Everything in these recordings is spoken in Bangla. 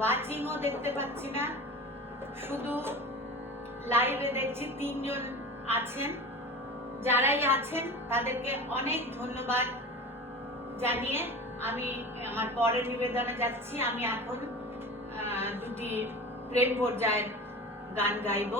ওয়াচিংও দেখতে পাচ্ছি না, শুধু লাইভে দেখছি 3 জন আছেন। যারাই আছেন তাদেরকে অনেক ধন্যবাদ জানিয়ে আমি আমার পরের নিবেদনে যাচ্ছি। আমি এখন দুটি প্রেম পর্যায়ের গান গাইব।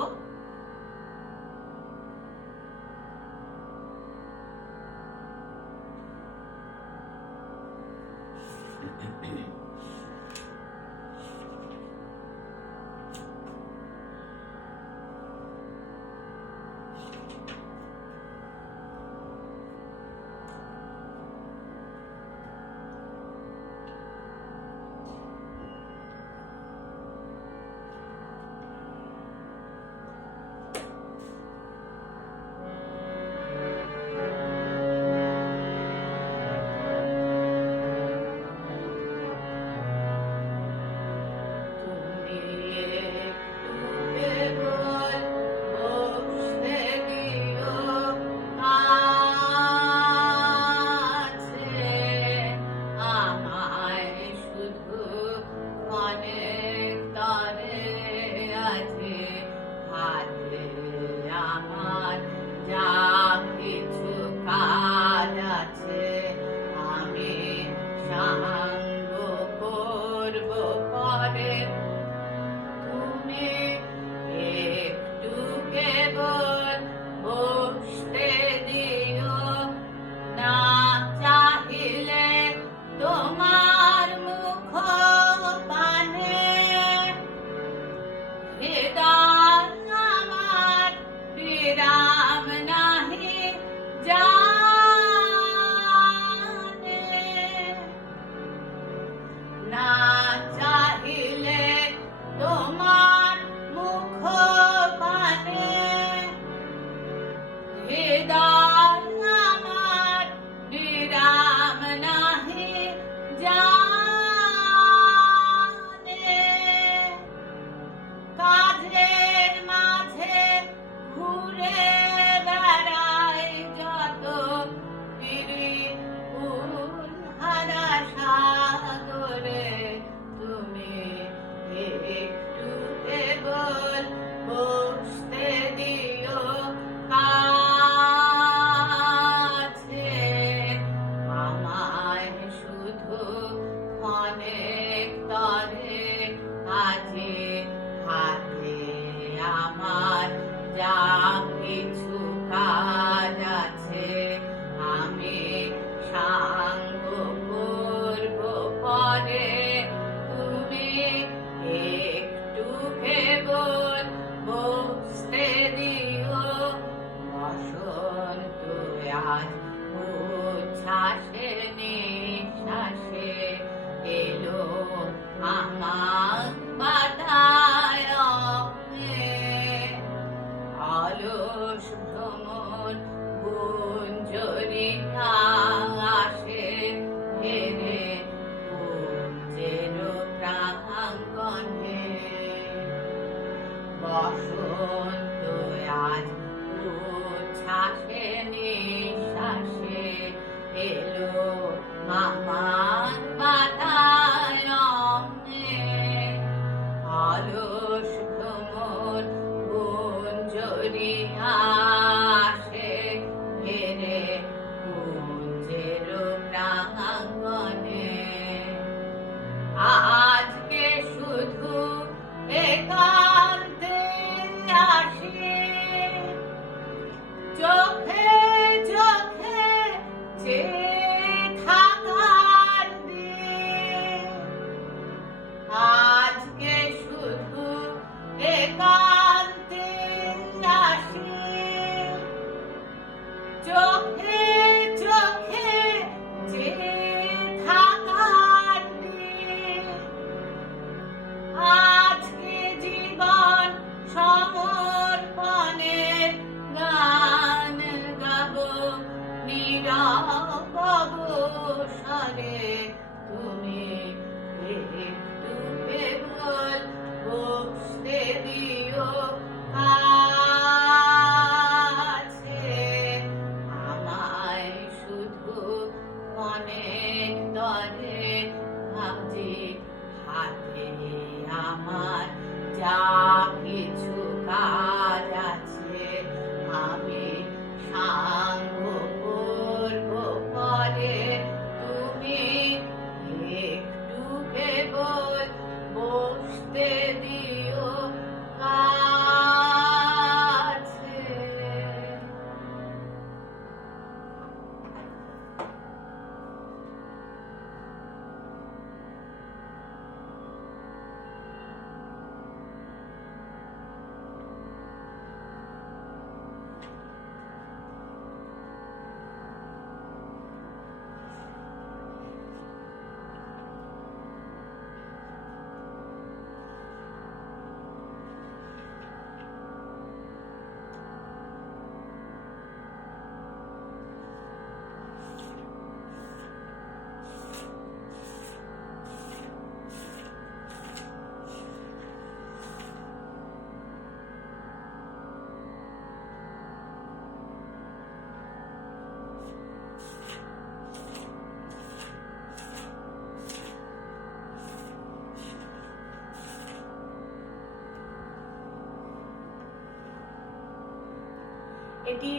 এটি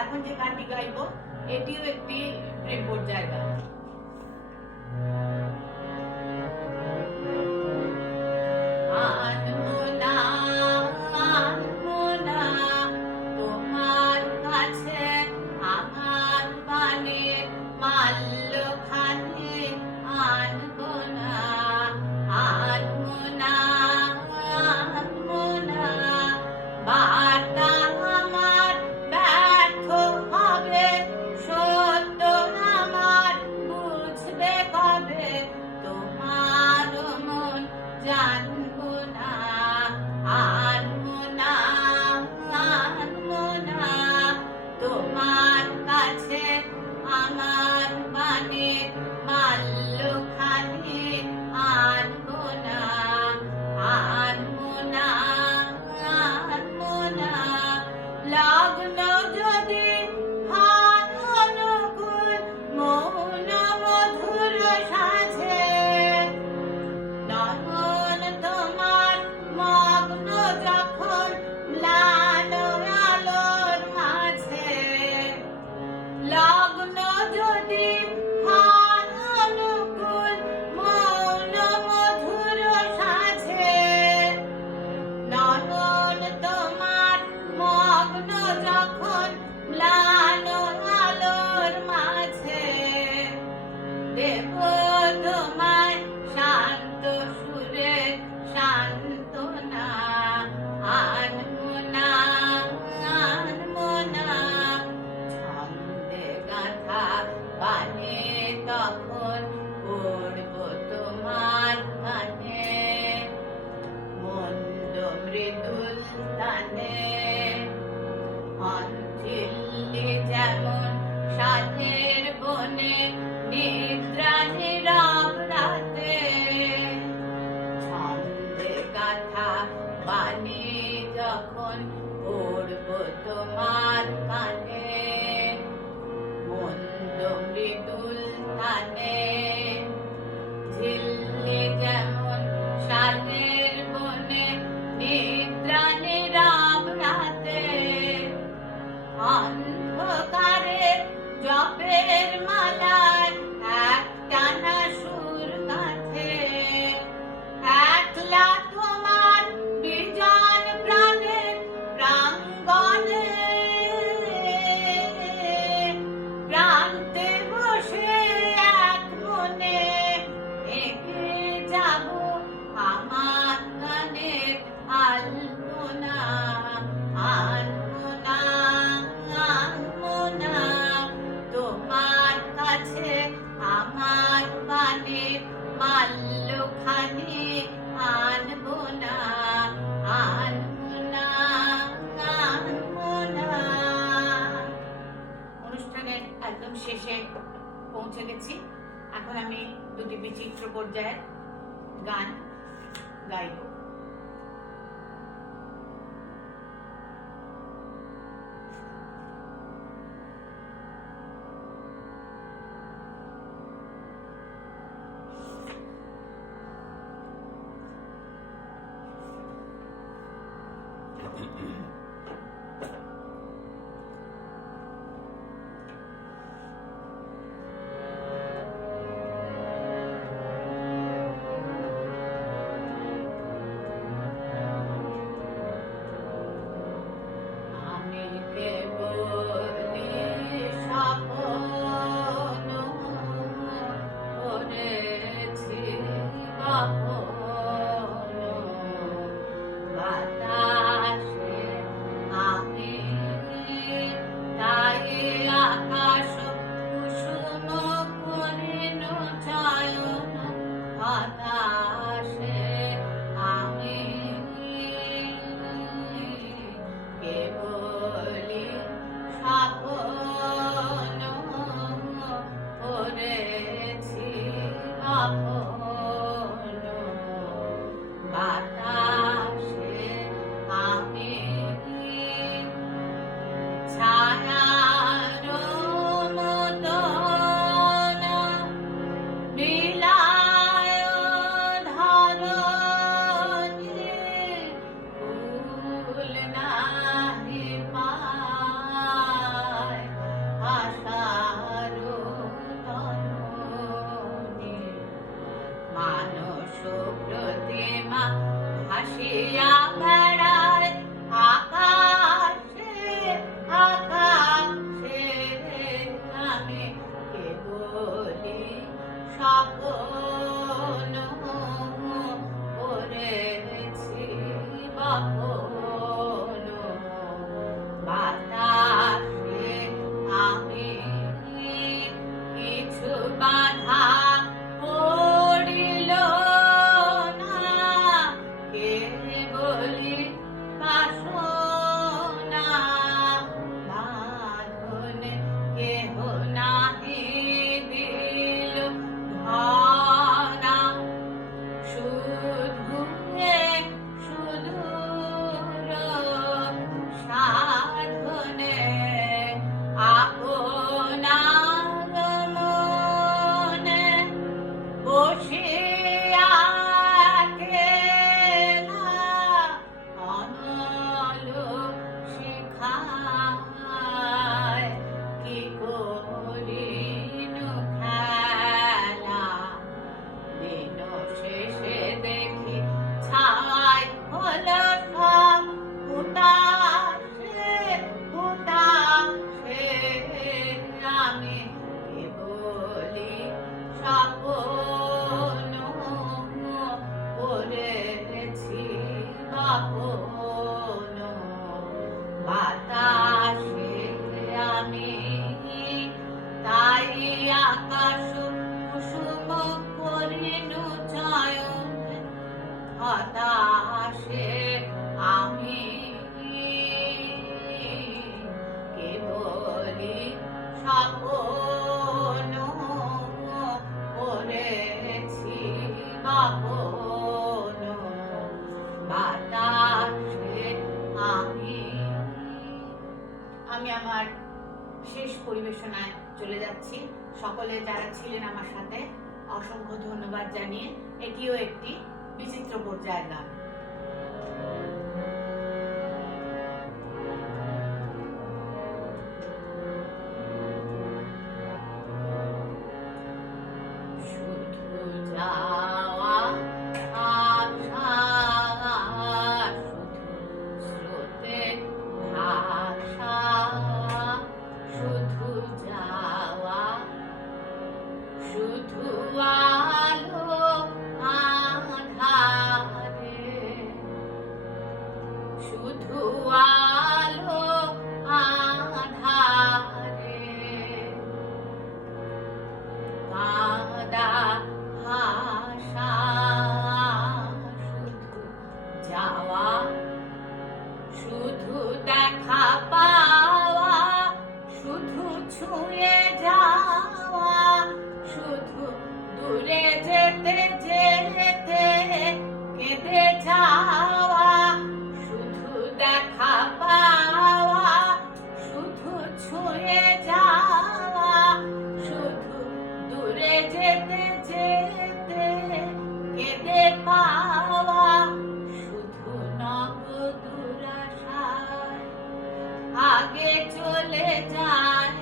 এখন যে গানটি গাইব এটিও একটি প্রেমবোর জায়গা। তোমার কাছে আমার বানের মাল্যখানে আনবো না, আনবো না, আনবো না। বার্তা আমার ব্যর্থ হবে, সত্য আমার বুঝবে কবে, তোমার মন জানবো না, আনবো না, আনবো না। তোমার কাছে আমার বানের মাল্যখানে আনবো না, আনবো না, আনবো না। লগ্ন যদি হয় অনুকূল মৌন মধুর সাজে, নয়ন তোমার মগ্ন যখন ম্লান আলোর মাঝে, লগ্ন যদি হয় অনুকূল মৌন মধুর সাজে, নয়ন তোমার মগ্ন যখন ম্লান আলোর মাঝে, দেব তোমায় শান্ত সুরে সান্ত্বনা, আনবো না, আনবো না। ছন্দে গাঁথা বানে তখন পড়ব তোমার কানে, মন্দ মৃদুল তানে, অঞ্চিল্লি যেমন সাথের বনে নিদ্রা নীরব রাতে, ছন্দে গাঁথা বাণী যখন পড়ব তোমার কানে, মন্দ মৃদুল তানে, ঝিল্লি যেমন সাথের বনে নিদ্রা নীরব রাতে, অন্ধকারে জপের মালায় একটানা সুর গাঁথে, একলা তোমার বিজন প্রাণের প্রাঙ্গণে, প্রান্তে বসে এক মনে এঁকে যাব আমার গানের আলপনা, আনবো না, আনবো না। তোমার কাছে আমার বানের মাল্যখানে আনবো না, আনবো না, আনবো না। অনুষ্ঠানের একদম শেষে পৌঁছে গেছি। এখন আমি দুটি বিচিত্র পর্যায়ের গান গাইব। চলে যাচ্ছি। সকলে যারা ছিলেন আমার সাথে অসংখ্য ধন্যবাদ জানিয়ে এটিও একটি বিচিত্র পর্যায়ের গান। শুধু আলো আঁধারে, শুধু আলো আঁধারে, কাঁদা ভাষা, শুধু যাওয়া, শুধু দেখা পাওয়া, শুধু ছুঁয়ে যাওয়া, শুধু দূরে যেতে যেতে কেঁদে যাওয়া, শুধু দেখা পাওয়া, শুধু ছুঁয়ে যাওয়া, শুধু দূরে যেতে যেতে কেঁদে পাওয়া, শুধু নবদুরাশায় আগে চলে যায়,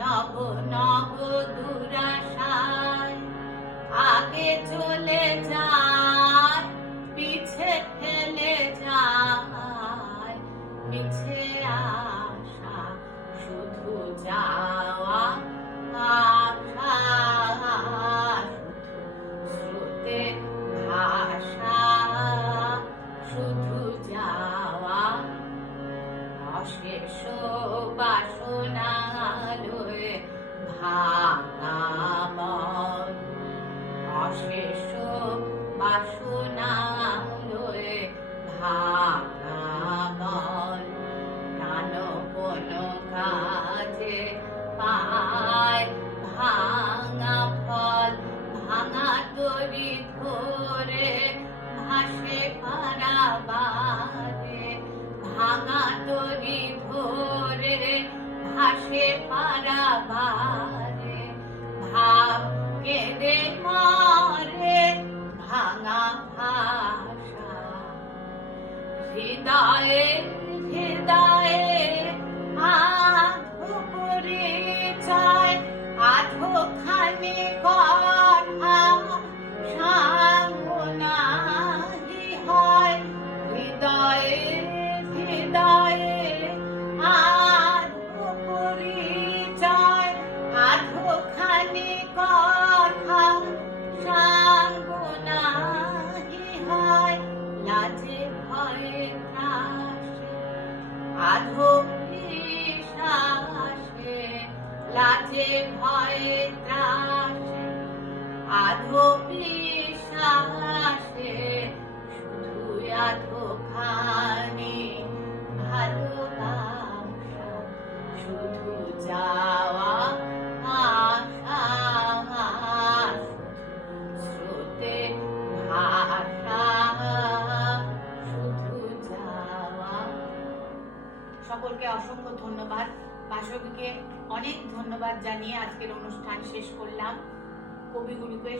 নব নব দুরাশায় আগে চলে যায়, পিছে ফেলে যায় মিছে আশা, শুধু যাওয়া আশা, শুধু স্রোতে ভাষা, শুধু যাওয়া, অশেষ বাসনা লয়ে ভাঙা মন, অশেষ বাসনা লয়ে ভাঙা মন, প্রাণপণ কাজে পায় ভাঙা ফল, ভাঙা তরি ধরে ভাসে পারাবারে, ভাঙা তরি ধরে ভাসে পারাবারে, ভাব কেঁদে মরে ভাঙা ভাষা, হৃদয়ে হৃদয়ে আধো পরিচয়, আধো খানি কথা সাঙ্গনাহি হয়, হৃদয়ে হৃদয়ে আধো পরিচয়, আধো খানি কথা সাঙ্গনাহি হয়, লাজে ভয়ে ত্রাসে আধো বিশ্বাসে, লাজে ভয়ে ত্রাসে আধো বিশ্বাসে, শুধু আধো খানি ভালোবাসা, শুধু যাওয়া আশা, স্রোতে ভাষা, শুধু যাওয়া। সকলকে অসংখ্য ধন্যবাদ। বাসবীকে অনেক ধন্যবাদ জানিয়ে আজকের অনুষ্ঠান শেষ করলাম। কবিগুরুকে